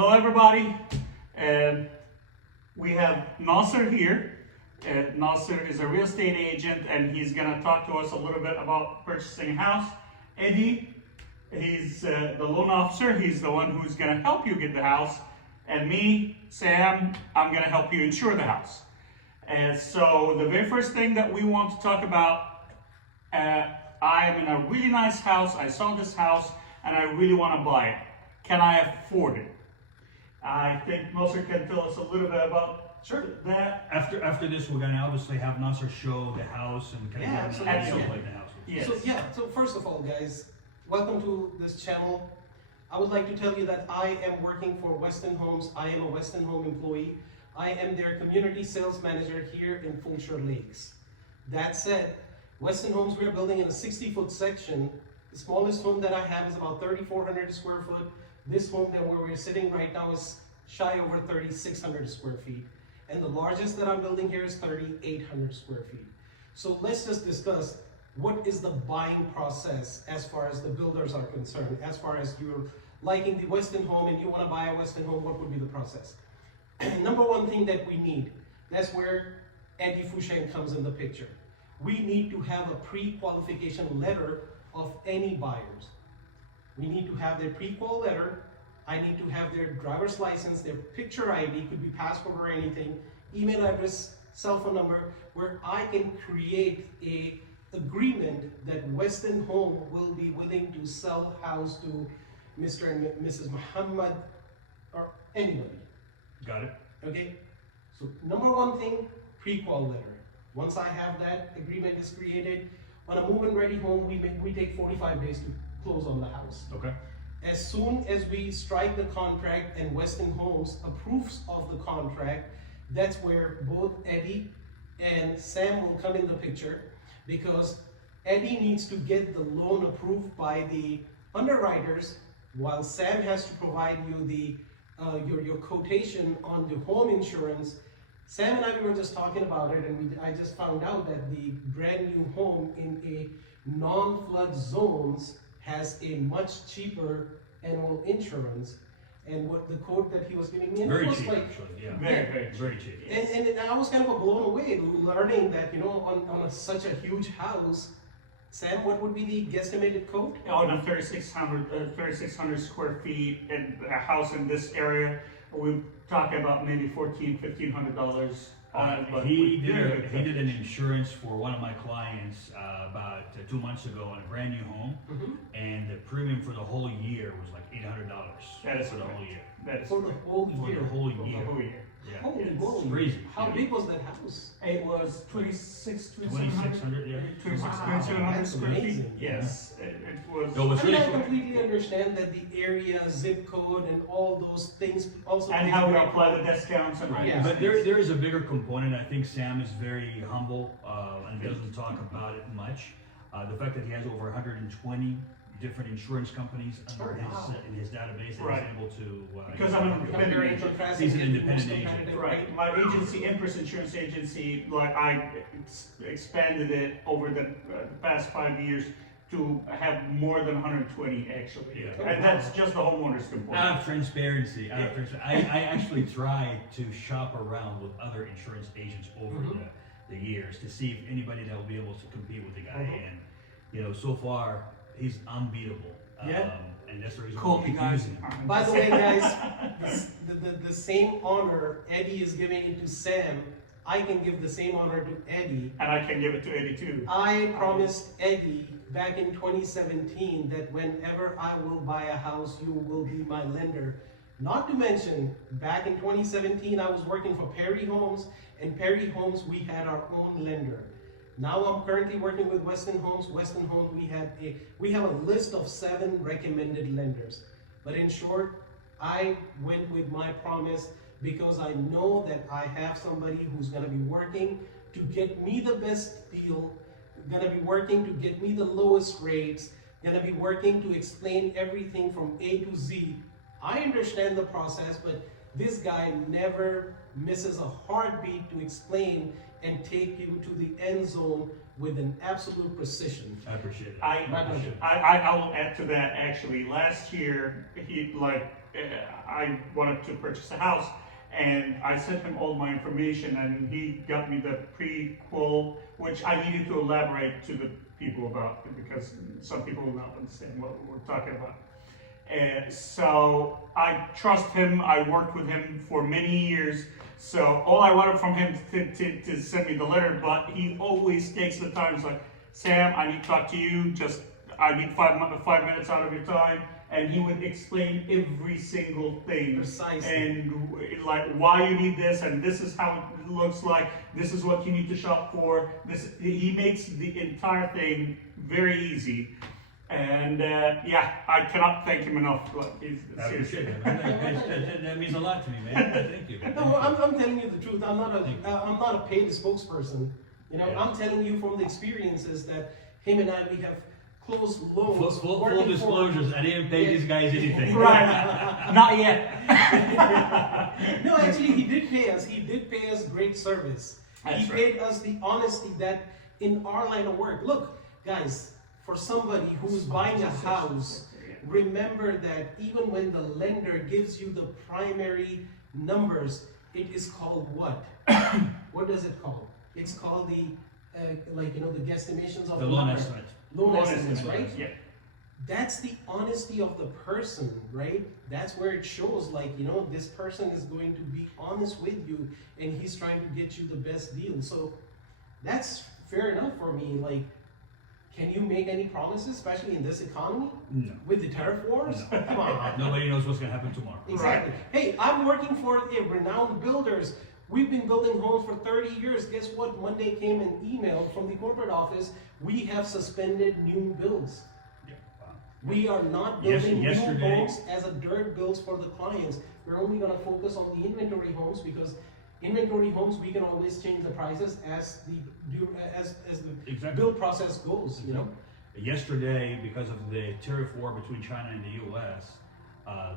Hello everybody. We have Nasser here. Nasser is a real estate agent and he's going to talk to us a little bit about purchasing a house. Eddie, he's the loan officer. He's the one who's going to help you get the house. And me, Sam, I'm going to help you insure the house. And so the very first thing that we want to talk about, I am in a really nice house. I saw this house and I really want to buy it. Can I afford it? I think Nasser can tell us a little bit about that. After this, we're gonna obviously have Nasser show the house and kind Yeah, of give an absolutely. idea of the house. Yes. So first of all, guys, welcome to this channel. I would like to tell you that I am working for Weston Homes. I am a Weston Home employee. I am their community sales manager here in Fulshire Lakes. That said, Weston Homes, we are building in a 60-foot section. The smallest home that I have is about 3,400 square foot. This home that where we're sitting right now is shy over 3,600 square feet. And the largest that I'm building here is 3,800 square feet. So let's just discuss what is the buying process as far as the builders are concerned. As far as you're liking the Weston home and you want to buy a Weston home, what would be the process? Number one thing that we need, that's where Eddie Fouchen comes in the picture. We need to have a pre-qualification letter of any buyers. We need to have their pre-qual letter. I need to have their driver's license, their picture ID, could be passport or anything, email address, cell phone number, where I can create a agreement that Weston Home will be willing to sell the house to Mr. and Mrs. Muhammad or anybody. Got it? Okay? So number one thing, pre-qual letter. Once I have that agreement is created, on a move-in ready home, we take 45 days to close on the house. Okay. As soon as we strike the contract and Weston Homes approves of the contract, that's where both Eddie and Sam will come in the picture, because Eddie needs to get the loan approved by the underwriters, while Sam has to provide you the your quotation on the home insurance. Sam and I were just talking about it, and I just found out that the brand new home in a non-flood zones has a much cheaper annual insurance. And what the quote that he was giving me, and Very it was cheap, like, actually. Yeah. Very cheap. and I was kind of blown away learning that, you know, on such a huge house. Sam, what would be the guesstimated quote? On a 3,600 square feet and a house in this area, we're talking about maybe $1,400-$1,500 on it. But He did an insurance for one of my clients about 2 months ago on a brand new home, and the premium for the whole year was like $800. That is for the correct. whole year. That is For the whole For year. the whole for the year. whole year. Yeah. Holy It's moly. crazy. How Yeah. big was that house? It was 2,600, 2,600, yeah. 2,700 That's square feet. amazing. Yes, it was. No, it's I mean, really I cool. completely understand that the area, zip code, and all those things also. And plays how we a great apply role. the discounts and all Yeah. these But things. there is a bigger component. I think Sam is very humble and doesn't talk about it much. The fact that he has over 120 different insurance companies under in his database, that Right. he's able to. Because I'm an Comparing independent and agent. contrasting He's an the independent most agent. competitive Right, rate. my agency, Empress Insurance Agency, like I expanded it over the past 5 years to have more than 120 actually. Yeah. And that's just the homeowners Out component. of transparency, I actually try to shop around with other insurance agents over the years to see if anybody that will be able to compete with the guy. And you know, so far he's unbeatable. Yeah. And that's the reason Call why me we keep guys. using him. By the way, guys, the same honor Eddie is giving it to Sam, I can give the same honor to Eddie. And I can give it to Eddie too. I promised Eddie back in 2017 that whenever I will buy a house, you will be my lender. Not to mention, back in 2017, I was working for Perry Homes, and Perry Homes, we had our own lender. Now I'm currently working with Weston Homes. Weston Homes, we have a list of 7 recommended lenders. But in short, I went with my promise because I know that I have somebody who's gonna be working to get me the best deal, gonna be working to get me the lowest rates, gonna be working to explain everything from A to Z. I understand the process, but this guy never misses a heartbeat to explain and take you to the end zone with an absolute precision. I appreciate it. I will add to that actually. Last year, he I wanted to purchase a house, and I sent him all my information, and he got me the prequel, which I needed to elaborate to the people about, because some people will not understand what we're talking about. So I trust him. I worked with him for many years. So all I wanted from him to send me the letter, but he always takes the time. He's like, Sam, I need to talk to you. I need 5 minutes out of your time. And he would explain every single thing. Precisely. And like why you need this, and this is how it looks like. This is what you need to shop for. He makes the entire thing very easy. And yeah, I cannot thank him enough. Like, I appreciate seriously. it, man. That means a lot to me, man. Thank you. No, I'm telling you the truth. I'm not a paid spokesperson. You know, Yeah. I'm telling you from the experiences that him and we have closed loans. Full working for- disclosures, I didn't pay these guys anything. Right. Not yet. No, actually, he did pay us. He did pay us great service. That's He right. paid us the honesty that in our line of work. Look, guys, for somebody who's buying a house, remember that even when the lender gives you the primary numbers, it is called what? What does it call? It's called the the guesstimations of The loan number. estimate. Loan Loan estimates, estimate, right? Yeah. That's the honesty of the person, right? That's where it shows, like, this person is going to be honest with you and he's trying to get you the best deal. So that's fair enough for me. Like, can you make any promises, especially in this economy? No. With the tariff wars? No. Come on. Nobody knows what's gonna happen tomorrow. Exactly. Hey, I'm working for a renowned builders. We've been building homes for 30 years. Guess what? Monday came an email from the corporate office. We have suspended new builds. Yeah. Wow. We are not Yes, building new yesterday- homes as a dirt builds for the clients. We're only gonna focus on the inventory homes because inventory homes, we can always change the prices as the Exactly. build process goes, Yesterday, because of the tariff war between China and the U.S.,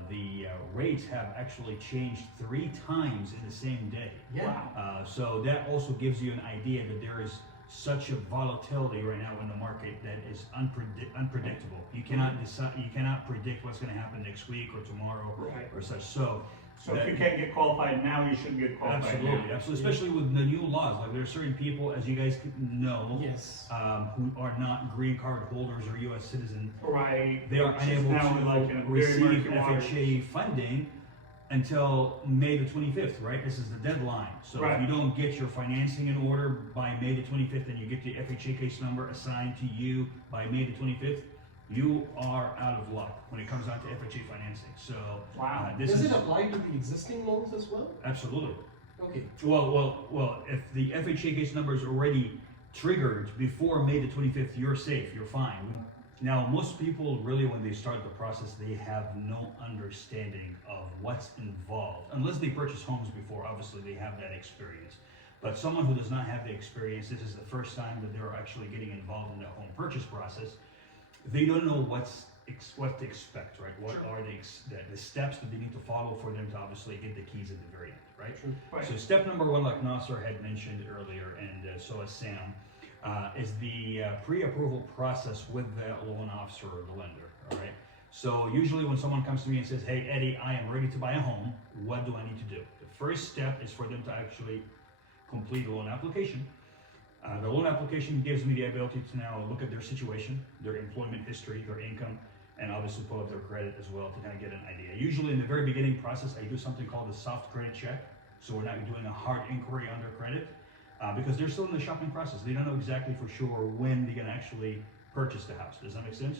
the rates have actually changed 3 times in the same day. Yeah. Wow. So that also gives you an idea that there is such a volatility right now in the market that is unpredictable. You cannot decide, you cannot predict what's going to happen next week or tomorrow Right. or such. So So if you can't get qualified now, you should get qualified absolutely, now. absolutely, especially with the new laws. Like there are certain people, as you guys know, Yes. who are not green card holders or U.S. citizens. Right. They are Which is unable now to like in a very receive murky waters. FHA funding until May the 25th, right? This is the deadline. So Right. if you don't get your financing in order by May the 25th and you get the FHA case number assigned to you by May the 25th, you are out of luck when it comes down to FHA financing. So Wow. this Does is it apply to the existing loans as well? absolutely. Okay. Well, if the FHA case number is already triggered before May the 25th, you're safe, you're fine. Now, most people really, when they start the process, they have no understanding of what's involved. Unless they purchase homes before, obviously they have that experience. But someone who does not have the experience, this is the first time that they're actually getting involved in the home purchase process. They don't know what to expect, right? What are the steps that they need to follow for them to obviously get the keys at the very end, right? True. Right. So step number 1, like Nasser had mentioned earlier, and so has Sam, is the pre-approval process with the loan officer or the lender, all right? So usually when someone comes to me and says, hey, Eddie, I am ready to buy a home, what do I need to do? The first step is for them to actually complete a loan application. The loan application gives me the ability to now look at their situation, their employment history, their income, and obviously pull up their credit as well to kind of get an idea. Usually in the very beginning process, I do something called a soft credit check. So we're not doing a hard inquiry on their credit because they're still in the shopping process. They don't know exactly for sure when they're gonna actually purchase the house. Does that make sense?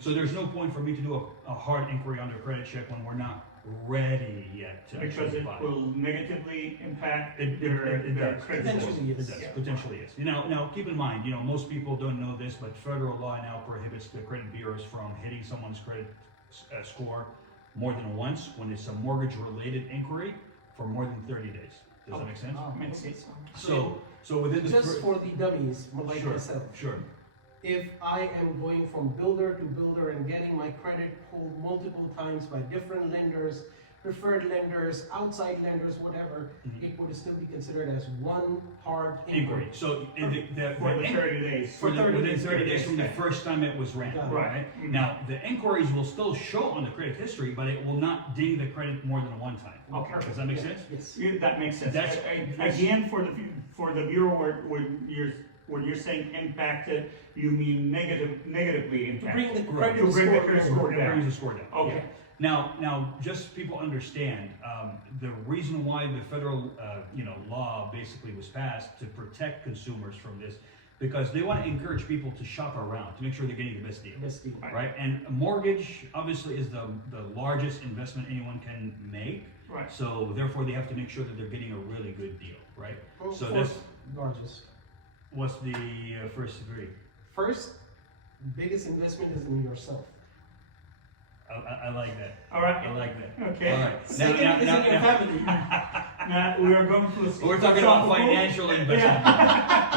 So there's no point for me to do a hard inquiry on their credit check when we're not ready yet to Because actually it buy. will negatively impact It their does. credit Potentially, score. yes. It does, Yeah. potentially yes. Now keep in mind, most people don't know this, but federal law now prohibits the credit bureaus from hitting someone's credit score more than once when it's a mortgage-related inquiry for more than 30 days. Does that make sense? Makes sense. So within the Just for the dummies, like sure, myself. sure. If I am going from builder to builder and getting my credit pulled multiple times by different lenders, preferred lenders, outside lenders, whatever, it would still be considered as one hard Inquiry. So For the 30 days. for the, For 30 within days. 30 days from the first time it was ran, Got it. right? Now, the inquiries will still show on the credit history, but it will not ding the credit more than one time. Okay. Does that make sense? Yes. Yeah, that makes sense. That's- Again, for the viewer, when you're saying impacted, you mean negatively To impacted. bring the Right. credit To bring the score credit down. score It down. brings the score down. Okay. Now, just so people understand, the reason why the federal, law basically was passed to protect consumers from this, because they want to encourage people to shop around to make sure they're getting the best deal. Best deal. Right, and a mortgage obviously is the largest investment anyone can make. Right. So therefore, they have to make sure that they're getting a really good deal, right? Well, So fourth that's largest. what's the first degree. First, biggest investment is in yourself. I like that. All right. I like that. Okay. All right. Second is in your family. Now we are going to. We're talking about financial investment.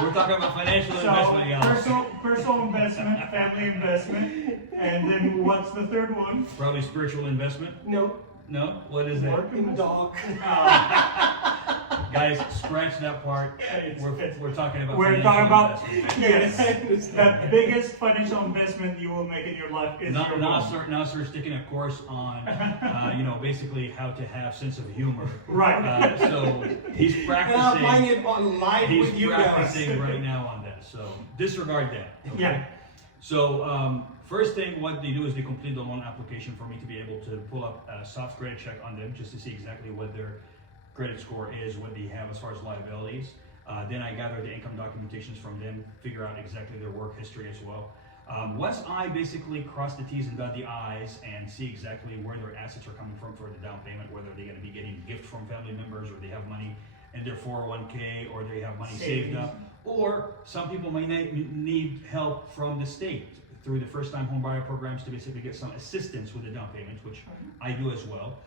We're talking about financial investment, So y'all. personal investment, family investment, and then what's the third one? Probably spiritual investment. No, No, what is that? Work in dog. Guys, scratch that part. It's- We're talking about. We're financial talking about investment. yes, the biggest financial investment you will make in your life is your home. Nasser's taking a course on, basically how to have sense of humor. Right. So he's And I'm applying practicing. it on live He's with you guys. practicing right now on that. So disregard that. Okay? Yeah. So first thing, what they do is they complete the loan application for me to be able to pull up a soft credit check on them just to see exactly what their credit score is, what they have as far as liabilities. Then I gather the income documentations from them, figure out exactly their work history as well. Once I basically cross the T's and dot the I's and see exactly where their assets are coming from for the down payment, whether they're going to be getting gift from family members or they have money in their 401k or they have money saved up, or some people may need help from the state through the first-time home buyer programs to basically get some assistance with the down payments, which I do as well.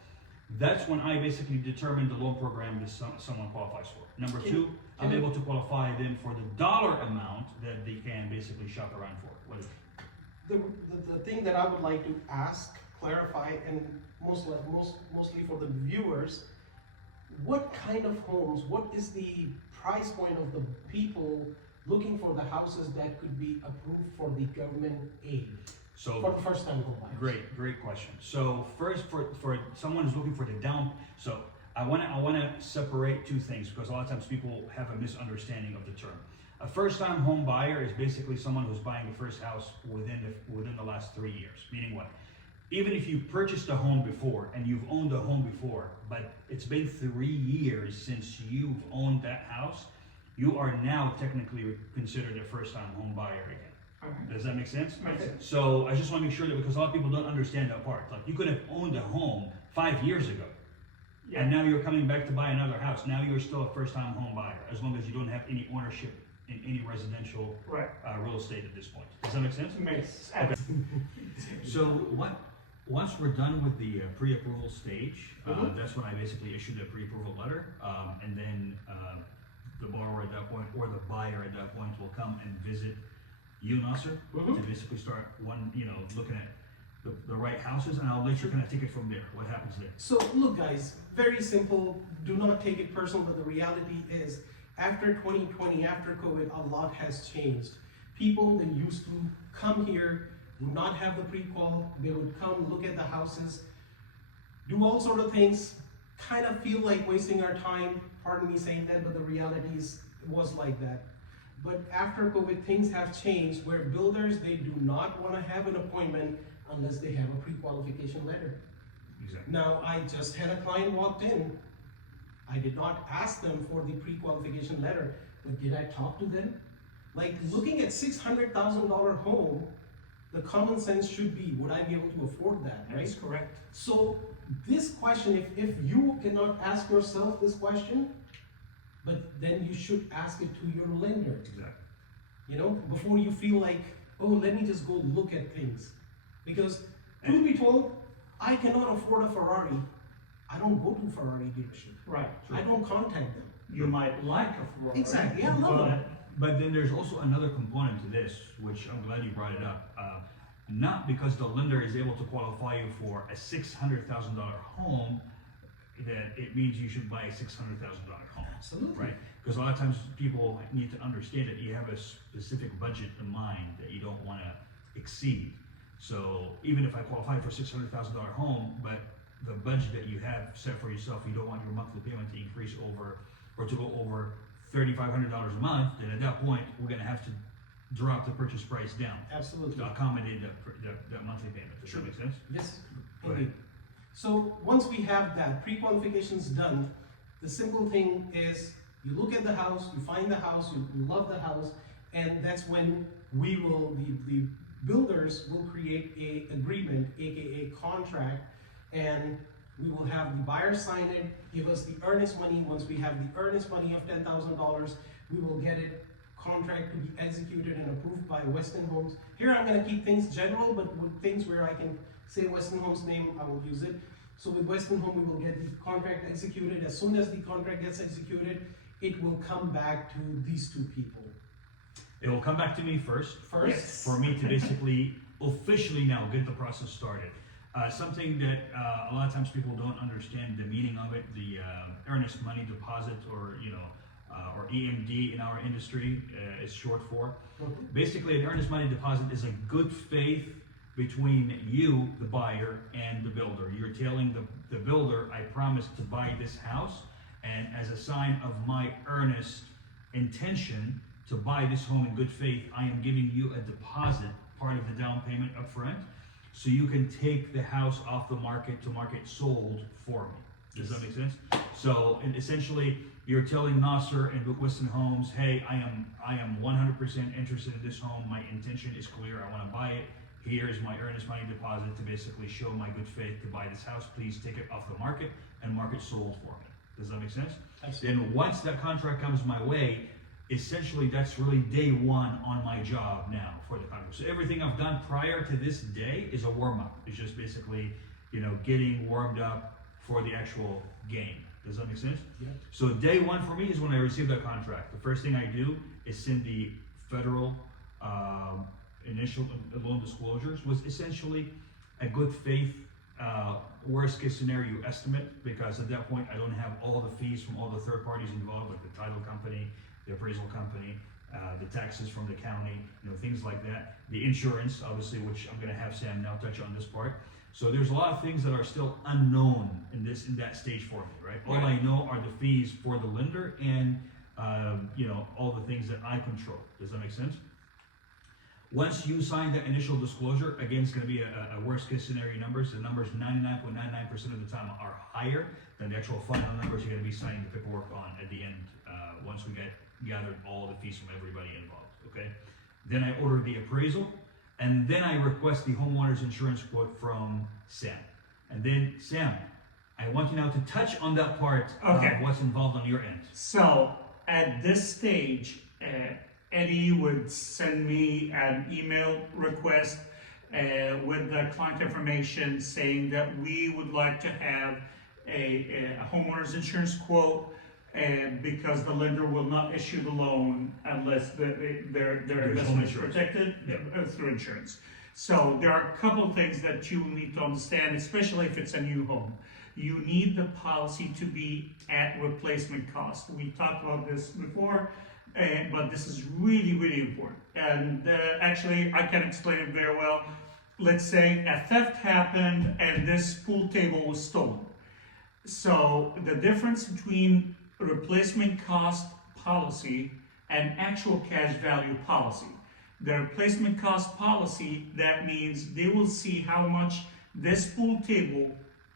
That's when I basically determine the loan program that someone qualifies for. Number two, I'm able to qualify them for the dollar amount that they can basically shop around for. What is it? The thing that I would like to ask, clarify, and mostly for the viewers, what kind of homes, what is the price point of the people looking for the houses that could be approved for the government aid So for the first time home buyers? great question. So first, for someone who's looking for the down, so I wanna separate two things because a lot of times people have a misunderstanding of the term. A first-time home buyer is basically someone who's buying the first house within the last 3 years. Meaning what? Even if you purchased a home before and you've owned a home before, but it's been 3 years since you've owned that house, you are now technically considered a first-time home buyer again. Okay. Does that make sense? Makes sense. So I just want to make sure that because a lot of people don't understand that part. Like you could have owned a home 5 years ago, Yeah. and now you're coming back to buy another house. Now you're still a first-time home buyer, as long as you don't have any ownership in any residential Right. real estate at this point. Does that make sense? Makes sense. So once we're done with the pre-approval stage, Mhm. that's when I basically issue the pre-approval letter, and then the borrower at that point or the buyer at that point will come and visit you, Nasser, Mhm. to basically start looking at the right houses, and I'll let you kind of take it from there. What happens there? So look guys, very simple, do not take it personal, but the reality is after 2020, after COVID, a lot has changed. People that used to come here, would not have the pre-qual, they would come look at the houses, do all sort of things, kind of feel like wasting our time, pardon me saying that, but the reality is, it was like that. But after COVID, things have changed where builders, they do not want to have an appointment unless they have a pre-qualification letter. Exactly. Now, I just had a client walked in. I did not ask them for the pre-qualification letter, but did I talk to them? Like looking at $600,000 home, the common sense should be, would I be able to afford that, right? That's correct. So this question, if you cannot ask yourself this question, but then you should ask it to your lender, Exactly. you know, before you feel like, oh, let me just go look at things. Because truth be told, I cannot afford a Ferrari. I don't go to Ferrari dealership. Right. I don't contact them. You might like a Ferrari. Exactly, I love it. But then there's also another component to this, which I'm glad you brought it up. Not because the lender is able to qualify you for a $600,000 home, that it means you should buy a $600,000 home. Absolutely. Right? Because a lot of times people need to understand that you have a specific budget in mind that you don't want to exceed. So even if I qualify for a $600,000 home, but the budget that you have set for yourself, you don't want your monthly payment to increase over or to go over $3,500 a month, then at that point we're going to have to drop the purchase price down Absolutely. to accommodate that monthly payment. Does that make sense? Yes. Go ahead. Indeed. So once we have that pre-qualifications done, the simple thing is you look at the house, you find the house, you love the house, and that's when we will, the builders will create a agreement, aka contract, and we will have the buyer sign it, give us the earnest money. Once we have the earnest money of $10,000, we will get it contract to be executed and approved by Weston Homes. Here I'm going to keep things general, but with things where I can say Weston Homes name, I will use it. So with Weston Home, we will get the contract executed. As soon as the contract gets executed, it will come back to these two people. It will come back to me first. Yes. For me to basically officially now get the process started. Something that a lot of times people don't understand the meaning of it, the earnest money deposit, or or EMD in our industry is short for. Basically, an earnest money deposit is a good faith between you, the buyer, and the builder. You're telling the builder, I promise to buy this house, and as a sign of my earnest intention to buy this home in good faith, I am giving you a deposit, part of the down payment up front, so you can take the house off the market to market sold for me. Does that make sense? So, and essentially, you're telling Nasser and Weston Homes, hey, I am 100% interested in this home. My intention is clear. I want to buy it. Here's my earnest money deposit to basically show my good faith to buy this house. Please take it off the market and market sold for me. Does that make sense? Absolutely. Then once that contract comes my way, essentially that's really day one on my job now for the contract. So everything I've done prior to this day is a warm up. It's just basically, getting warmed up for the actual game. Does that make sense? Yeah. So day one for me is when I receive that contract. The first thing I do is send the federal initial loan disclosures, was essentially a good faith worst case scenario estimate, because at that point I don't have all the fees from all the third parties involved, like the title company, the appraisal company, the taxes from the county, things like that. The insurance, obviously, which I'm going to have Sam now touch on this part. So there's a lot of things that are still unknown in that stage for me, right? All I know are the fees for the lender and all the things that I control. Does that make sense? Once you sign that initial disclosure, again, it's going to be a worst case scenario numbers. The numbers 99.99% of the time are higher than the actual final numbers you're going to be signing the paperwork on at the end, once we gathered all the fees from everybody involved, okay? Then I order the appraisal, and then I request the homeowner's insurance quote from Sam. And then, Sam, I want you now to touch on that part Okay. of what's involved on your end. So at this stage, Eddie would send me an email request with the client information saying that we would like to have a homeowner's insurance quote, because the lender will not issue the loan unless their investment is insurance. protected through insurance. So there are a couple of things that you need to understand, especially if it's a new home. You need the policy to be at replacement cost. We talked about this before, but this is really, really important. And actually, I can explain it very well. Let's say a theft happened and this pool table was stolen. So the difference between replacement cost policy and actual cash value policy. The replacement cost policy, that means they will see how much this pool table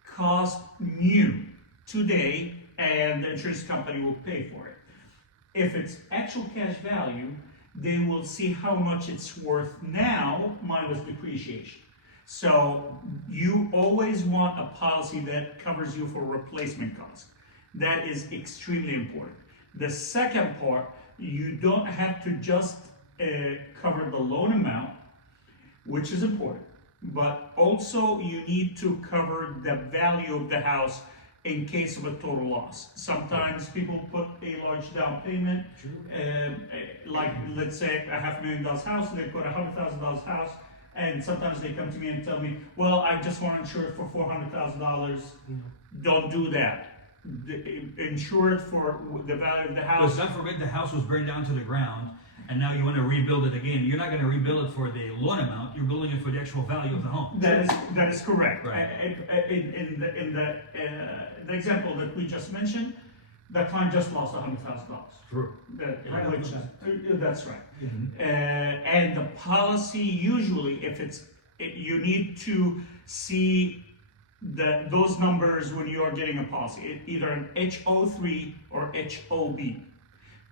cost new today, and the insurance company will pay for it. If it's actual cash value, they will see how much it's worth now minus depreciation. So you always want a policy that covers you for replacement cost. That is extremely important. The second part, you don't have to just cover the loan amount, which is important, but also you need to cover the value of the house in case of a total loss. Sometimes people put a large down payment, like let's say a $500,000 house, they put a $100,000 house, and sometimes they come to me and tell me, well, I just want to insure it for $400,000. Don't do that. insured for the value of the Because house. God forbid the house was burned down to the ground, and now you want to rebuild it again. You're not going to rebuild it for the loan amount. You're building it for the actual value of the home. That is correct. Right. In the example that we just mentioned, the client just lost $100,000. True. Right off the That's right. Mhm. And the policy usually, you need to see those numbers when you are getting a policy, either an HO3 or HOB.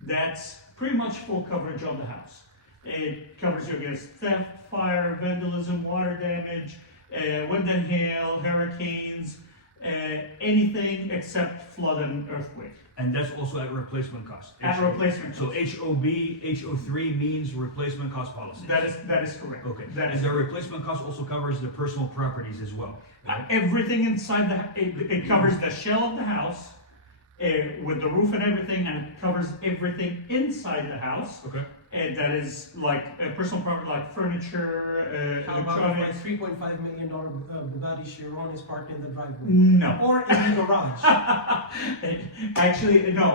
That's pretty much full coverage of the house. It covers you against theft, fire, vandalism, water damage, wind and hail, hurricanes, anything except flood and earthquake. And that's also at replacement cost. At replacement So cost. HOB, HO3 means replacement cost policy. That is correct. Okay. That And is the replacement cost also covers the personal properties as well. right? everything inside it covers the shell of the house with the roof and everything, and it covers everything inside the house. Okay. That is like personal property, like furniture, How about if my electronics. $3.5 million Bugatti Chiron is parked in the driveway? No. Or in the garage? Actually, no.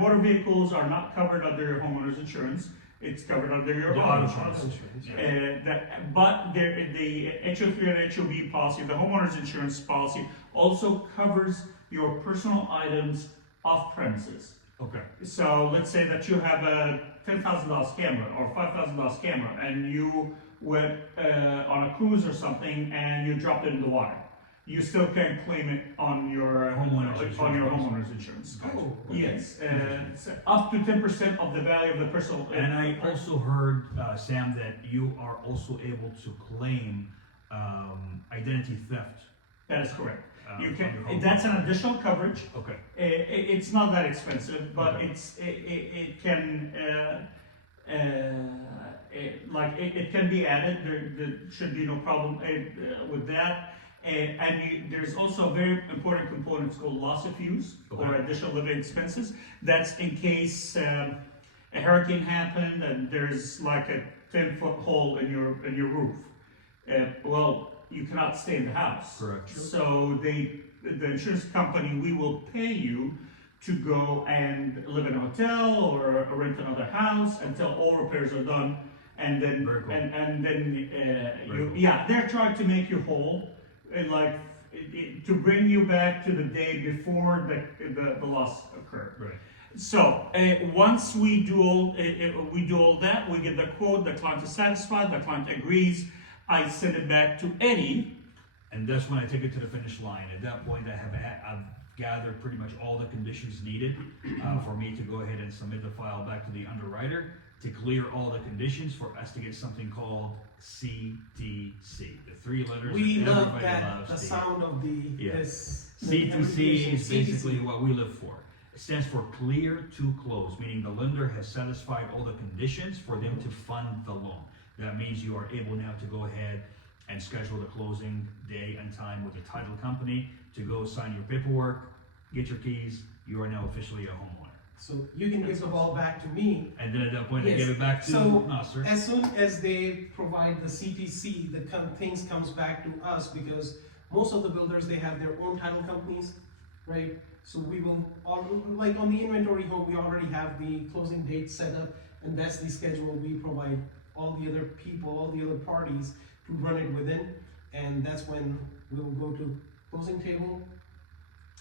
Motor vehicles are not covered under your homeowner's insurance. It's covered under your The auto auto insurance. insurance. But the HO3 and HOB policy, the homeowner's insurance policy, also covers your personal items off premises. Okay. So let's say that you have a $10,000 camera or $5,000 camera, and you went on a cruise or something, and you dropped it in the water. You still can claim it on your homeowner's insurance. Oh, Yes, so up to 10% of the value of the personal. And I also heard, Sam, that you are also able to claim identity theft. That is correct. You on your home. can. That's an additional coverage. Okay. It's not that expensive, but Okay. it can it can be added. There should be no problem with that. There's also a very important component called loss of use or Okay. additional living expenses. That's in case a hurricane happened and there's like a 10-foot hole in your roof. Well, you cannot stay in the house. Correct. So the insurance company, we will pay you to go and live in a hotel or rent another house until all repairs are done, and then Very cool. and then Very cool. they're trying to make you whole, to bring you back to the day before the loss occurred. Right. So once we do all that, we get the quote. The client is satisfied. The client agrees. I send it back to Eddie. And that's when I take it to the finish line. At that point, I've gathered pretty much all the conditions needed for me to go ahead and submit the file back to the underwriter to clear all the conditions for us to get something called CTC. The three letters We that love everybody that, loves. the sound of Yeah. this. CTC is CTC. basically what we live for. It stands for clear to close, meaning the lender has satisfied all the conditions for them to fund the loan. That means you are able now to go ahead and schedule the closing day and time with the title company to go sign your paperwork, get your keys. You are now officially a homeowner. So you can give the ball back to me. And then at that point, I Yes. give it back to So, Nasser. As soon as they provide the CTC, things comes back to us, because most of the builders, they have their own title companies, right? So we will, like on the inventory home, we already have the closing date set up, and that's the schedule we provide all the other people, all the other parties to run it within, and that's when we will go to closing table.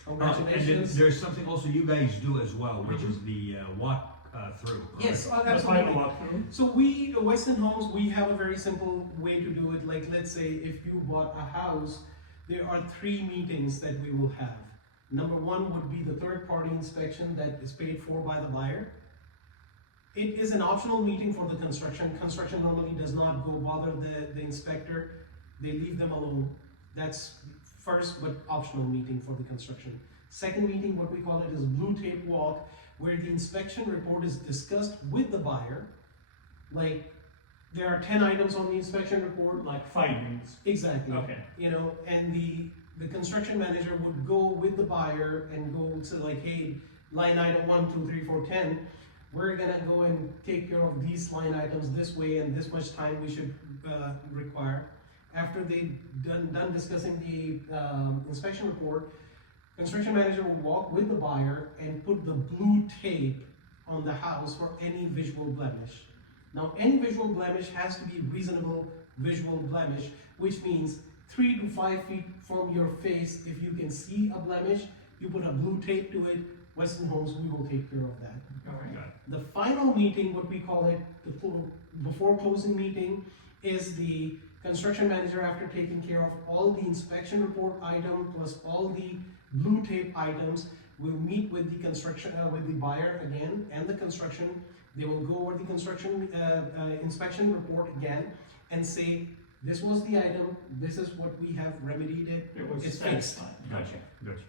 And then Congratulations. there's something also you guys do as well, which is the walk through. correct? Yes, The final absolutely. walkthrough. So Weston Homes, we have a very simple way to do it. Like, let's say if you bought a house, there are 3 meetings that we will have. Number 1 would be the third-party inspection that is paid for by the buyer. It is an optional meeting for the construction. Construction normally does not go bother the inspector. They leave them alone. That's first but optional meeting for the construction. Second meeting, what we call it, is blue tape walk, where the inspection report is discussed with the buyer. Like, there are 10 items on the inspection report. Like findings. Exactly. Okay. You know, and the construction manager would go with the buyer and go to like, hey, line item 1, 2, 3, 4, 10. We're gonna go and take care of these line items this way, and this much time we should require. After they done discussing the inspection report, Construction manager will walk with the buyer and put the blue tape on the house for any visual blemish. Now, any visual blemish has to be reasonable visual blemish, which means 3 to 5 feet from your face. If you can see a blemish, you put a blue tape to it. Weston Homes, we will take care of that. Got it. The final meeting, what we call it, before closing meeting, is the construction manager, after taking care of all the inspection report item plus all the blue tape items, will meet with the construction, with the buyer again and the construction. They will go over the construction inspection report again and say, this was the item, this is what we have remedied it, It was it's fixed. satisfying. Gotcha.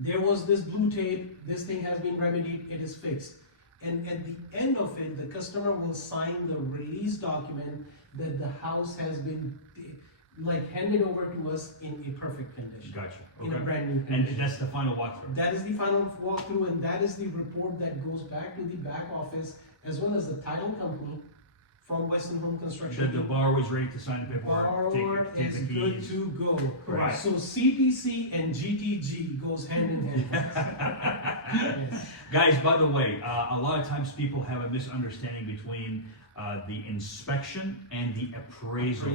There was this blue tape, this thing has been remedied, it is fixed. And at the end of it, the customer will sign the release document that the house has been like handed over to us in a perfect condition, Gotcha. in a Okay. brand new And condition. that's the final walkthrough. That is the final walkthrough, and that is the report that goes back to the back office as well as the title company from Weston Home Construction. That the borrower is ready to sign the paperwork, Borrower take is the good keys. to go. Right. So CPC and GTG goes hand in hand. Yes. Guys, by the way, a lot of times people have a misunderstanding between the inspection and the appraisal.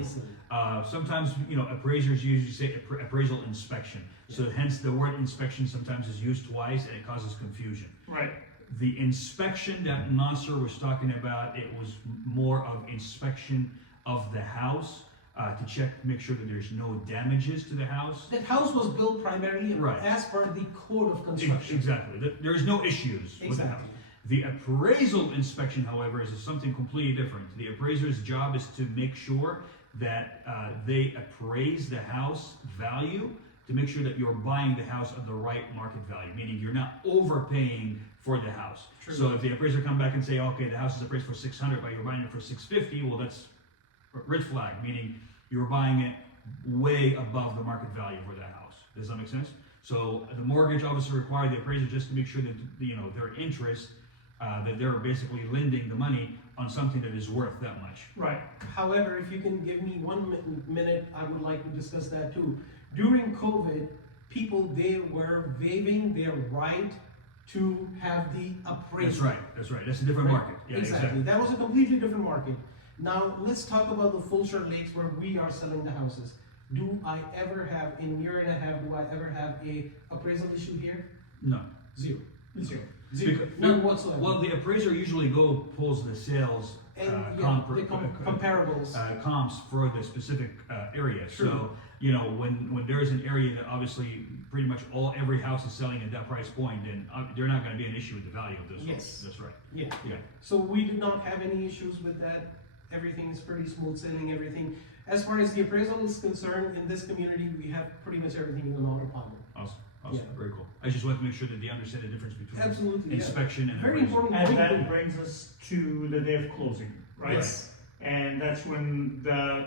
Sometimes, appraisers usually say appraisal inspection. So hence the word inspection sometimes is used twice and it causes confusion. Right. The inspection that Nasser was talking about, it was more of inspection of the house to check, make sure that there's no damages to the house. That house was built primarily Right. as per the code of construction. Exactly. There's no issues with the house. Exactly. The appraisal inspection, however, is something completely different. The appraiser's job is to make sure that they appraise the house value to make sure that you're buying the house at the right market value, meaning you're not overpaying for the house. True. So if the appraiser come back and say, okay, the house is appraised for 600, but you're buying it for 650, well, that's a red flag, meaning you're buying it way above the market value for the house. Does that make sense? So the mortgage obviously requires the appraiser just to make sure that their interest, that they're basically lending the money on something that is worth that much. Right. However, if you can give me 1 minute, I would like to discuss that too. During COVID, people, they were waiving their right to have the appraisal. That's right. That's a different market. Yeah, Exactly. That was a completely different market. Now, let's talk about the Fulshire Lakes where we are selling the houses. Do I ever have, in a year and a half, do I ever have a appraisal issue here? No. Zero. Zero. Zero. None whatsoever. Well, the appraiser usually pulls the sales And comparables comps for the specific area. True. So when there is an area that obviously pretty much every house is selling at that price point, then they're not going to be an issue with the value of those. Yes. That's right. Yeah. Yeah. So we did not have any issues with that. Everything is pretty smooth sailing, everything. As far as the appraisal is concerned, in this community, we have pretty much everything in autopilot. Awesome. Yeah. Very cool. I just want to make sure that they understand the difference between Absolutely, yeah. inspection and Very appraisal. important And point. that brings us to the day of closing, right? Yes. And that's when the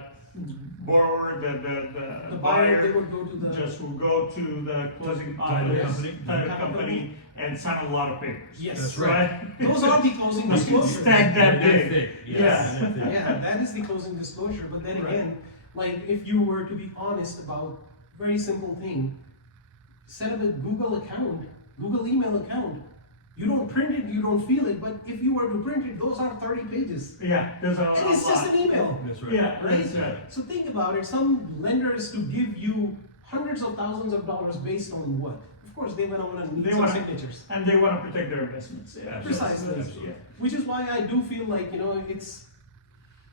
borrower, The buyer, they would go to the. just will go to the closing Title office, company. title company, and sign a lot of papers. Yes. That's right. Those are the closing disclosures. Stack that They're big. thick. Yeah. They're thick. Yeah, that is the closing disclosure. But then Right. again, like if you were to be honest about very simple thing, set up a Google account, Google email account. You don't print it, you don't feel it, but if you were to print it, those are 30 pages. Yeah, there's a And it's just an email. That's right. Yeah, Right? that's right. So think about it. Some lenders to give you hundreds of thousands of dollars based on what? Of course, they went on and need They some wanna- signatures. And they want to protect their investments. Yeah, Precisely. Yeah. Which is why I do feel like, it's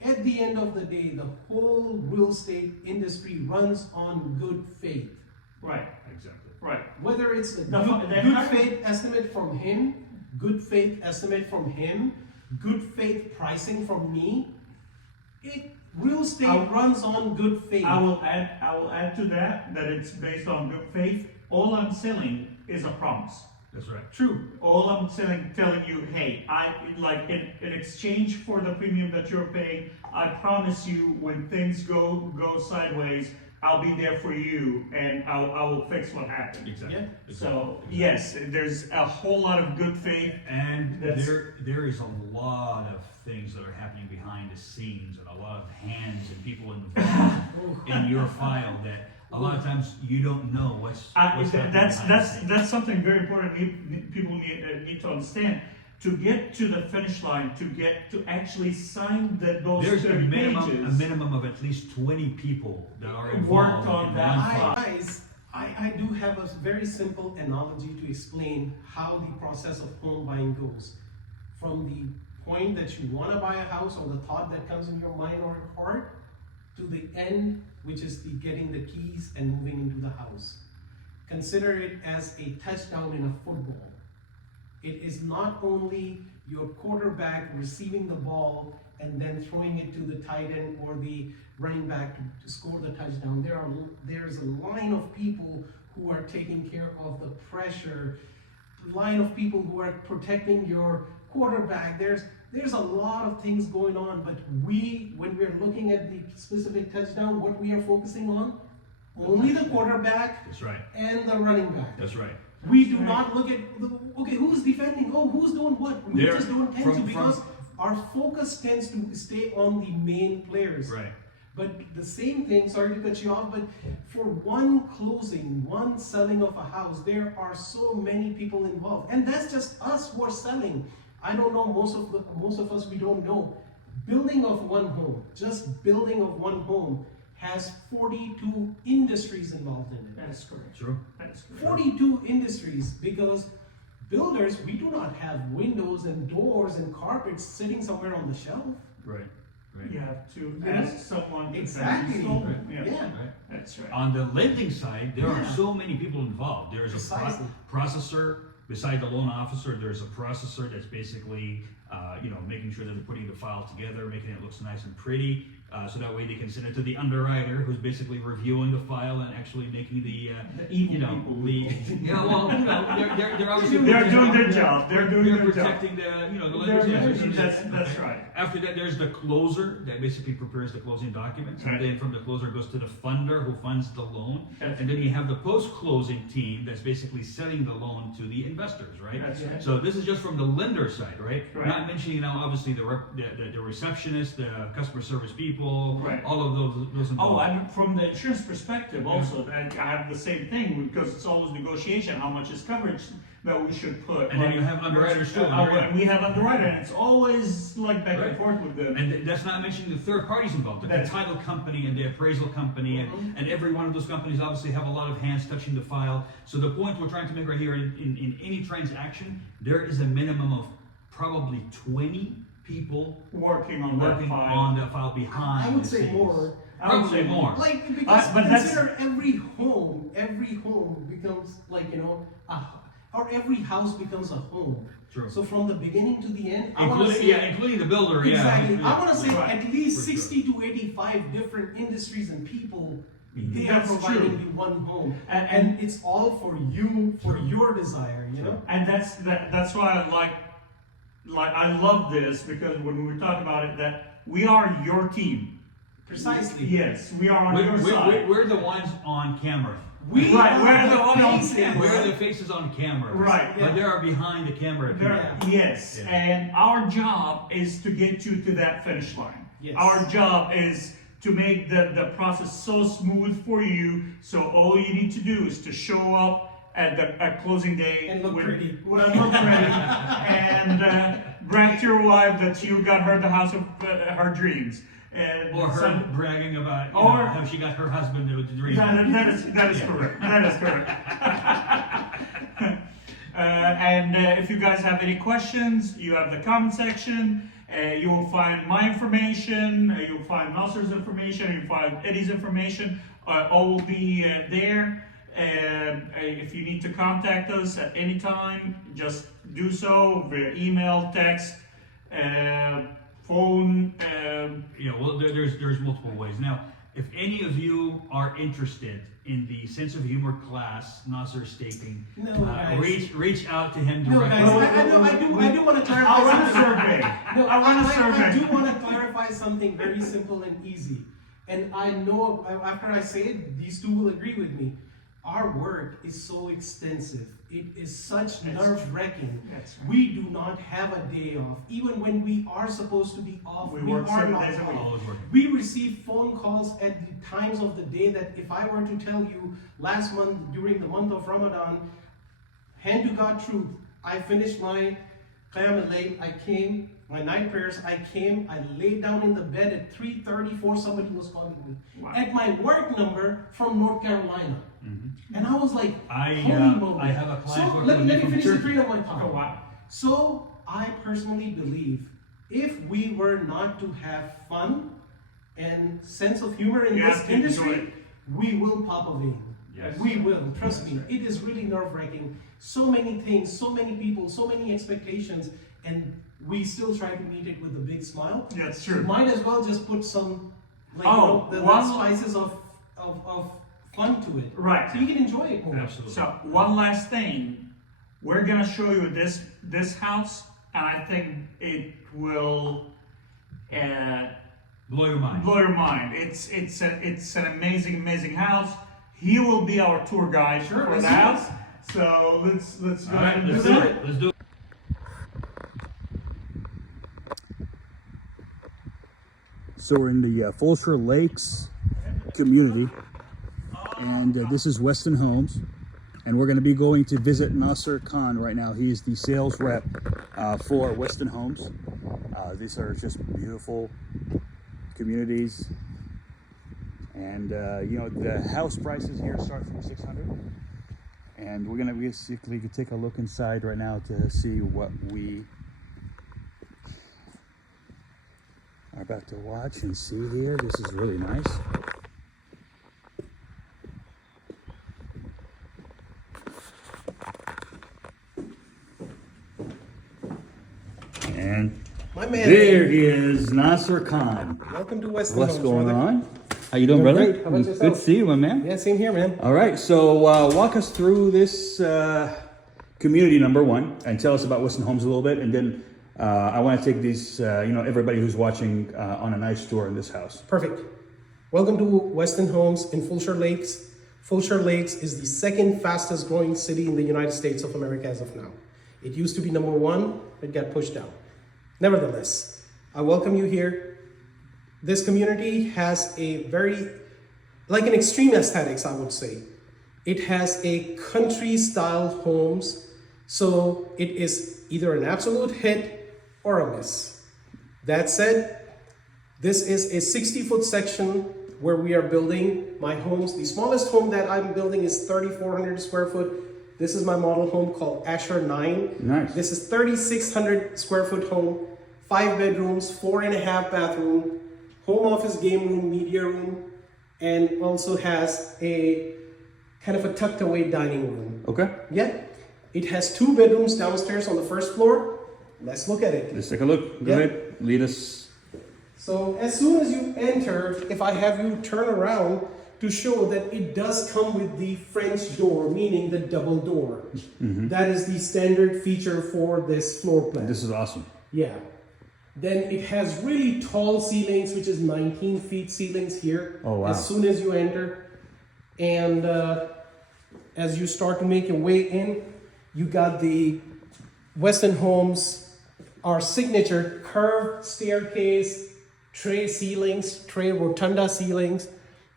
at the end of the day, the whole real estate industry runs on good faith. Right, Exactly. right. Whether it's a The good, fu- the good entire- faith estimate from him, good faith estimate from him, good faith pricing from me, real estate I'll- runs on good faith. I will add to that it's based on good faith. All I'm selling is a promise. That's right. True. All I'm telling you, hey, in exchange for the premium that you're paying, I promise you when things go sideways, I'll be there for you and I will fix what happened. Exactly. Yeah. Exactly. So yes, there's a whole lot of good faith. And That's- there is a lot of things that are happening behind the scenes and a lot of hands and people involved in your file that a lot of times you don't know what's happening behind the scenes. That's something very important. People need to understand. To get to the finish line, to actually sign those There's a 30 pages. minimum of at least 20 people that are involved Worked on in that one file. file. Guys, I do have a very simple analogy to explain how the process of home buying goes. From the point that you want to buy a house or the thought that comes in your mind or heart to the end, which is the getting the keys and moving into the house. Consider it as a touchdown in a football. It is not only your quarterback receiving the ball and then throwing it to the tight end or the running back to score the touchdown. There's a line of people who are taking care of the pressure, line of people who are protecting your quarterback. There's a lot of things going on, but when we're looking at the specific touchdown, what we are focusing on, only the quarterback That's right. and the running back. That's right. We do not look at, okay, who's defending? Oh, who's doing what? We There- just don't tend to, from- because our focus tends to stay on the main players. Right. But the same thing, sorry to cut you off, but for one closing, one selling of a house, there are so many people involved. And that's just us who are selling. I don't know, most of us, we don't know. Building of one home, just building of one home has 42 industries involved in it. That is correct. True. That is correct. 42 industries, because builders, we do not have windows and doors and carpets sitting somewhere on the shelf. Right. Right. You have to Yeah. ask someone to Exactly. install it. Right. Yeah. Yeah. Right. That's right. On the lending side, there are Yeah. so many people involved. There's a Precisely. processor beside the loan officer. There's a processor that's basically, making sure that they're putting the file together, making it look nice and pretty, so that way they can send it to the underwriter, who's basically reviewing the file and actually making the, The evil people. yeah, well, they're obviously They're doing their job. They're doing They're their job. protecting the lenders' interests. That's right. After that, there's the closer that basically prepares the closing documents, Right. and then from the closer goes to the funder who funds the loan, That's and then you have the post-closing team that's basically selling the loan to the investors, right? That's right. So this is just from the lender side, right? Right. Not mentioning now obviously the receptionist, the customer service people, Right. all of those Oh, involved. and from the insurance perspective also, I have the same thing, because it's always negotiation, how much is coverage that we should put. And then you have underwriters too, And we have underwriter, and it's always like back Right. and forth with them. And that's not mentioning the third parties involved, the That's- title company and the appraisal company, and every one of those companies obviously have a lot of hands touching the file. So the point we're trying to make right here, in any transaction, there is a minimum of probably 20 people Working on that working file. on that file behind I would the say scenes. more. I would say Probably more. Like, because but that's- consider every home becomes like, or every house becomes a home. True. So from the beginning to the end, I want to say, Including the builder, exactly, yeah. I want to say Right. at least For sure. 60 to 85 different industries and people, Mhm. they are That's providing true. you one home. And It's all for you, for your desire, you know? And that's why I love this, because when we talk about it, that we are your team. Precisely. Yes, we are on your side. We're the ones on camera. We Right, are we're the one on faces. camera. We're the faces on camera. Right. But there are behind the camera people. There- Yes, Yeah. and our job is to get you to that finish line. Yes. Our job is to make the process so smooth for you, so all you need to do is to show up at closing day And look pretty. Well, look pretty, and brag to your wife that you got her the house of her dreams. And Or her some- bragging about Or- how she got her husband to dream. that is correct. That is correct. If you guys have any questions, you have the comment section. You will find my information. You'll find Nasser's information. You'll find Eddie's information. All will be there. If you need to contact us at any time, just do so via email, text, phone. There's multiple ways. Now, if any of you are interested in the sense of humor class Nasser is taking, No, guys. reach out to him No, directly. guys, I do want to clarify I'll run a something. survey. No, I'll run a I survey. do want to clarify something very simple and easy. And I know after I say it, these two will agree with me. our work is so extensive. It is such It's nerve-wracking. That's right. We do not have a day off. Even when we are supposed to be off, We we work are 7 not days a week. off. Always working. We receive phone calls at the times of the day that if I were to tell you last month, during the month of Ramadan, hand to God truth, I finished my Qiyam al-Layl, I came, my night prayers, I came, I laid down in the bed at 3:34, somebody was calling me. Wow. At my work number from North Carolina. And I was like, I holy moly. I have a client So working let with me me from finish the Turkey. train of my thought. Oh, wow. So I personally believe if we were not to have fun and sense of humor in You this have to enjoy industry, it. we will pop a vein. Yes. We will, trust me. It is really nerve-wracking. So many things, so many people, so many expectations, and we still try to meet it with a big smile. Yeah, it's You true. might as well just put some like Oh, the one- spices of fun to it. Right. So you can enjoy it more. Absolutely. So one last thing, we're gonna show you this house, and I think it will Blow your mind. blow your mind. It's an amazing house. He will be our tour guide Sure, for let's the do it. house. So let's go All ahead right, and do let's do that. it. Let's do it. So we're in the Fulshire Lakes community, and this is Weston Homes, and we're going to be going to visit Nasser Khan right now. He is the sales rep for Weston Homes. These are just beautiful communities, and you know, the house prices here start from $600, and we're going to basically take a look inside right now to see what we are about to watch and see here. This is really nice. And My man. there he is, Nasser Khan. Welcome to Weston What's Homes, going brother. on? How you doing, Doing brother? great. How about Good yourself? to see you, my man. Yeah, same here, man. All right, so walk us through this community number one, and tell us about Weston Homes a little bit, and then I want to take these, you know, everybody who's watching on a nice tour in this house. Perfect. Welcome to Weston Homes in Fulshire Lakes. Fulshire Lakes is the second fastest growing city in the United States of America as of now. It used to be number one, it got pushed down. Nevertheless, I welcome you here. This community has a very, like an extreme aesthetics, I would say. It has a country style homes, so it is either an absolute hit or a miss. That said, this is a 60-foot section where we are building my homes. The smallest home that I'm building is 3,400 square foot. This is my model home called Asher 9. Nice. This is 3,600 square foot home, 5 bedrooms, 4.5 bathroom, home office, game room, media room, and also has a kind of a tucked away dining room. Okay, Yeah, it has 2 bedrooms downstairs on the first floor. Let's look at it. let's take a look. Go Yeah. ahead, lead us. So as soon as you enter, if I have you turn around to show that it does come with the French door, meaning the double door. That is the standard feature for this floor plan. This is awesome. Yeah. Then it has really tall ceilings, which is 19 feet ceilings here. Oh, wow. As soon as you enter. And as you start to make your way in, you got the Weston Homes, our signature curved staircase, tray ceilings, tray rotunda ceilings.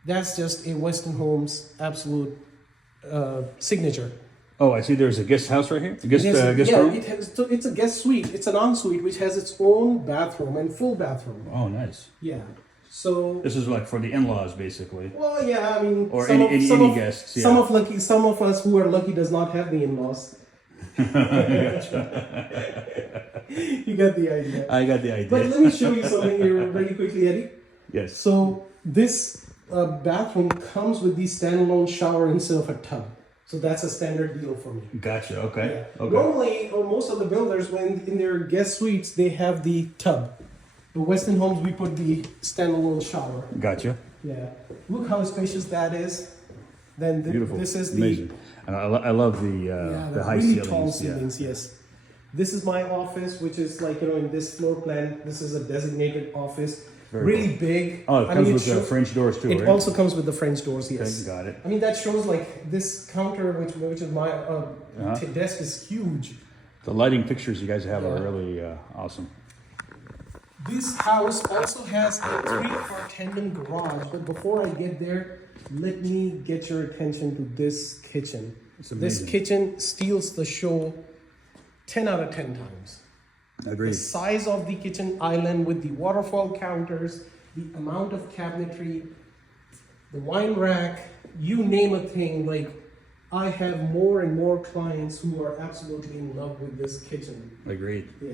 That's just a Weston Homes absolute signature. Oh, I see there's a guest house right here? A guest, It has- guest yeah, room? it's a guest suite. It's an ensuite which has its own bathroom and full bathroom. Oh, nice. Yeah. So, This is like for the in-laws, basically. well, yeah, I mean, Or some any of- guests, yeah. Some of us who are lucky does not have the in-laws. You got the idea. I got the idea. But let me show you something here really quickly, Eddie. Yes. So this bathroom comes with the standalone shower instead of a tub. So that's a standard deal for me. Gotcha. Okay. Yeah. Okay. Normally, or most of the builders, when in their guest suites, they have the tub. But Weston Homes, we put the standalone shower. Gotcha. Yeah. Look how spacious that is. Then Beautiful. this is amazing. And I love the the high really ceilings. tall Yeah. ceilings. Yes. This is my office, which is like, in this floor plan, this is a designated office. Very really big. Oh, it I comes mean, with the shows- French doors too, It right? also comes with the French doors, Okay, yes. got it. I mean, that shows like this counter, which is my desk, is huge. The lighting fixtures you guys have are Yeah. really awesome. This house also has a 3-car tandem garage, but before I get there, let me get your attention to this kitchen. It's This amazing. kitchen steals the show 10 out of 10 times. Agreed. The size of the kitchen island with the waterfall counters, the amount of cabinetry, the wine rack, you name a thing. Like, I have more and more clients who are absolutely in love with this kitchen. Agreed. Yeah.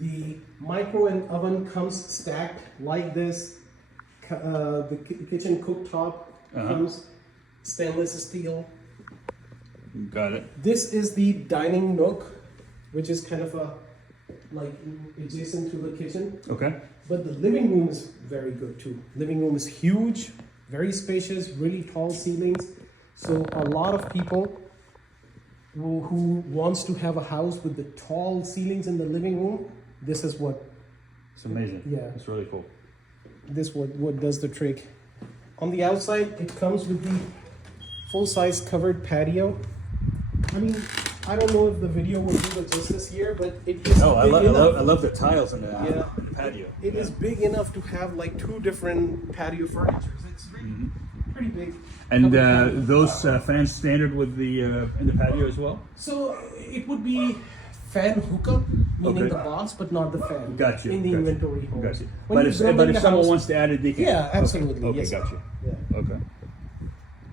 The micro and oven comes stacked like this. The kitchen cooktop comes stainless steel. Got it. This is the dining nook, which is kind of like adjacent to the kitchen. Okay. But the living room is very good too. Living room is huge, very spacious, really tall ceilings. So a lot of people who wants to have a house with the tall ceilings in the living room, this is what It's amazing. Yeah. It's really cool. what does the trick. On the outside, it comes with the full-size covered patio. I mean, I don't know if the video will do the justice here, but it is Oh, I, big enough. I love the tiles in the, Yeah. in the patio. It is big enough to have like 2 different patio furnitures. It's really pretty big. And Covered patio. those fans standard with the in the patio as well. So it would be fan hookup, meaning Okay. the box, but not the fan. Got you. In the got you, inventory home. Got you. When But you're if building the someone house- wants to add it, they can. Yeah, absolutely. Okay, Yes. got you. Yeah. Okay.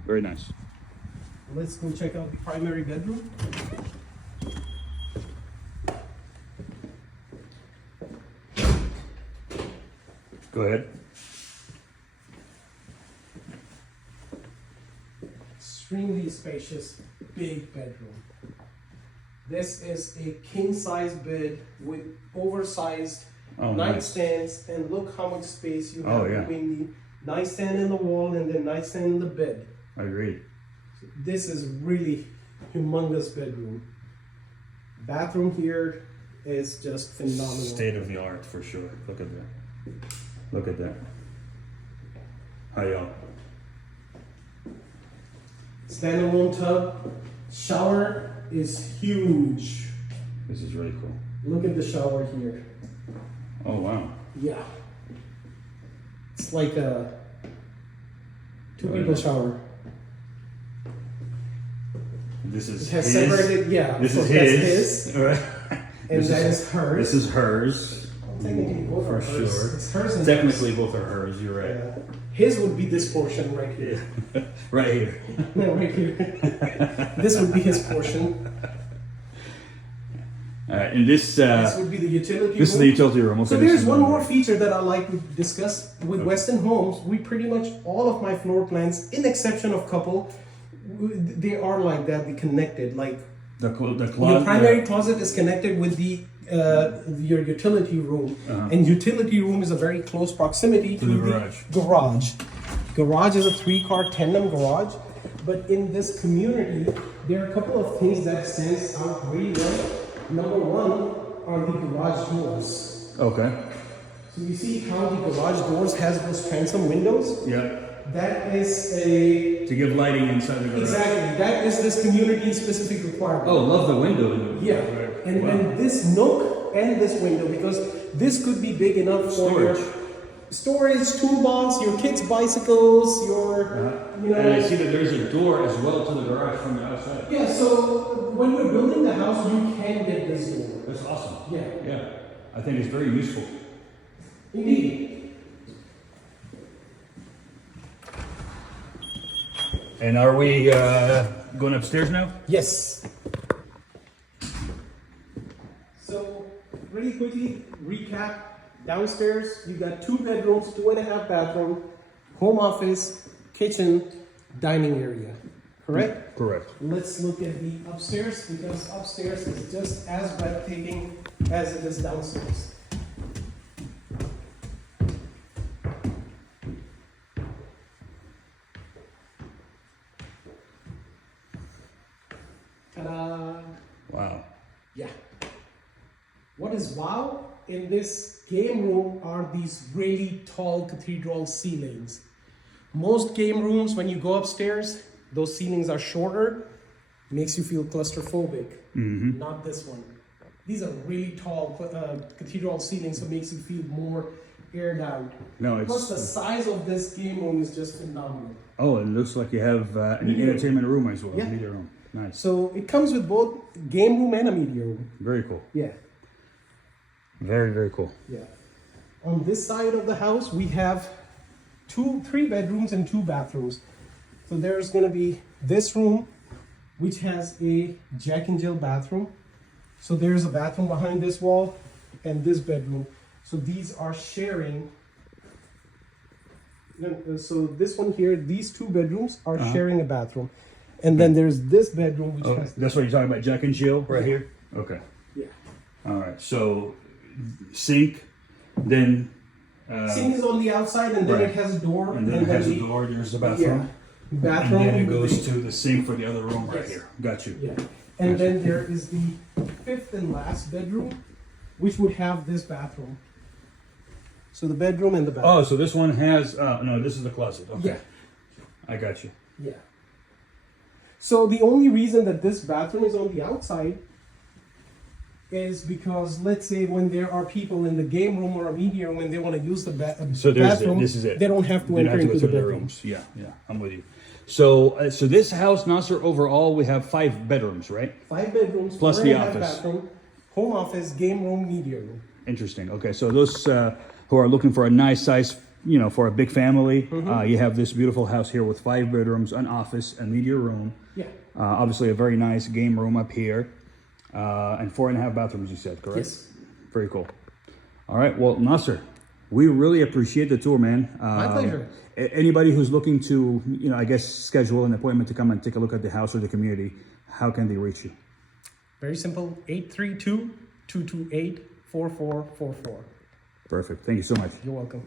Very nice. Let's go check out the primary bedroom. Go ahead. Extremely spacious, big bedroom. This is a king size bed with oversized Oh, nice. nightstands, and look how much space you Oh, have yeah. between the nightstand in the wall and the nightstand in the bed. Agreed. This is really humongous bedroom. Bathroom here is just phenomenal. State of the art for sure. Look at that. Look at that. Hi y'all. Standalone tub. Shower is huge. This is really cool. Look at the shower here. Oh wow. Yeah. It's like a two Oh, people yeah. shower. This It is has his. separated, yeah. This so is that's his. All right. and This that is- is hers. This is hers. Technically both For are hers. sure. It's hers and Technically, both are hers. You're right. hers. Yeah. His would be this portion right here. Right here. No, right here. This would be his portion. And this. This would be the utility This is room. the utility room. Okay, So this there's is one the- more feature that I like to discuss with Weston Homes. We pretty much all of my floor plans, in exception of couple, they are like that. They connected. Like The your closet. primary closet is connected with the your utility room, and utility room is a very close proximity to the the garage. garage. Garage is a 3-car tandem garage, but in this community, there are a couple of things that stands out really well. Number one are the garage doors. Okay. So you see how the garage doors has those transom windows? Yeah. That is a To give lighting inside the garage. exactly that is this community specific requirement. Oh, love the window. Yeah, and, Wow. and this nook and this window, because this could be big enough for Storage. your storage, toolbox, your kids' bicycles, your you know. And I see that there's a door as well to the garage from the outside. Yeah, so when you're building the house, you can get this door. That's awesome. Yeah, Yeah. I think it's very useful. indeed. And are we going upstairs now? Yes. So, really quickly, recap. Downstairs, you got 2 bedrooms, 2.5 bathroom, home office, kitchen, dining area. Correct? Correct. Let's look at the upstairs, because upstairs is just as breathtaking as it is downstairs. Ta-da! Wow. Yeah. What is wow in this game room are these really tall cathedral ceilings. Most game rooms, when you go upstairs, those ceilings are shorter, makes you feel claustrophobic. Not this one. These are really tall cathedral ceilings, so it makes you feel more aired out. No, Plus, the it's size of this game room is just phenomenal. oh, it looks like you have an Media room. entertainment room as well. Yeah. Media room. Nice. So it comes with both game room and a media room. Very cool. Yeah, Very, very cool. yeah. On this side of the house, we have three bedrooms and 2 bathrooms. So there's gonna be this room, which has a Jack and Jill bathroom. So there's a bathroom behind this wall and this bedroom. So these are sharing. So this one here, these 2 bedrooms are sharing a bathroom. And then there's this bedroom, which Oh, has that's what you're talking about, Jack and Jill, right here. Okay. yeah. All right. So sink, then Sink is on the outside, and then right. it has a door, and then it has a the- door. There's the Yeah, bathroom. bathroom. And then it with goes the- to the sink for the other room right Yes. here. Got you. Yeah, and then there is the 5th and last bedroom, which would have this bathroom. So the bedroom and the bathroom. Oh, so this one has no. This is the closet. Okay. Yeah. I got you. Yeah. So the only reason that this bathroom is on the outside is because, let's say, when there are people in the game room or a media room and they want to use the So there's bathroom, this is it. they don't have to They don't enter have to into go the through the bedroom. rooms. Yeah, yeah. I'm with you. So so this house, Nasser, overall we have 5 bedrooms, right? 5 bedrooms, Plus 4 the and a half office. bathroom, home office, game room, media room. Interesting. Okay, so those who are looking for a nice size, you know, for a big family, you have this beautiful house here with 5 bedrooms, an office, a media room. Yeah. Obviously, a very nice game room up here, and 4.5 bathrooms. You said, correct? Yes. Very cool. All right. Well, Nasser, we really appreciate the tour, man. My pleasure. Anybody who's looking to, you know, I guess schedule an appointment to come and take a look at the house or the community, how can they reach you? Very simple, 832-228-4444. Perfect. Thank you so much. You're welcome.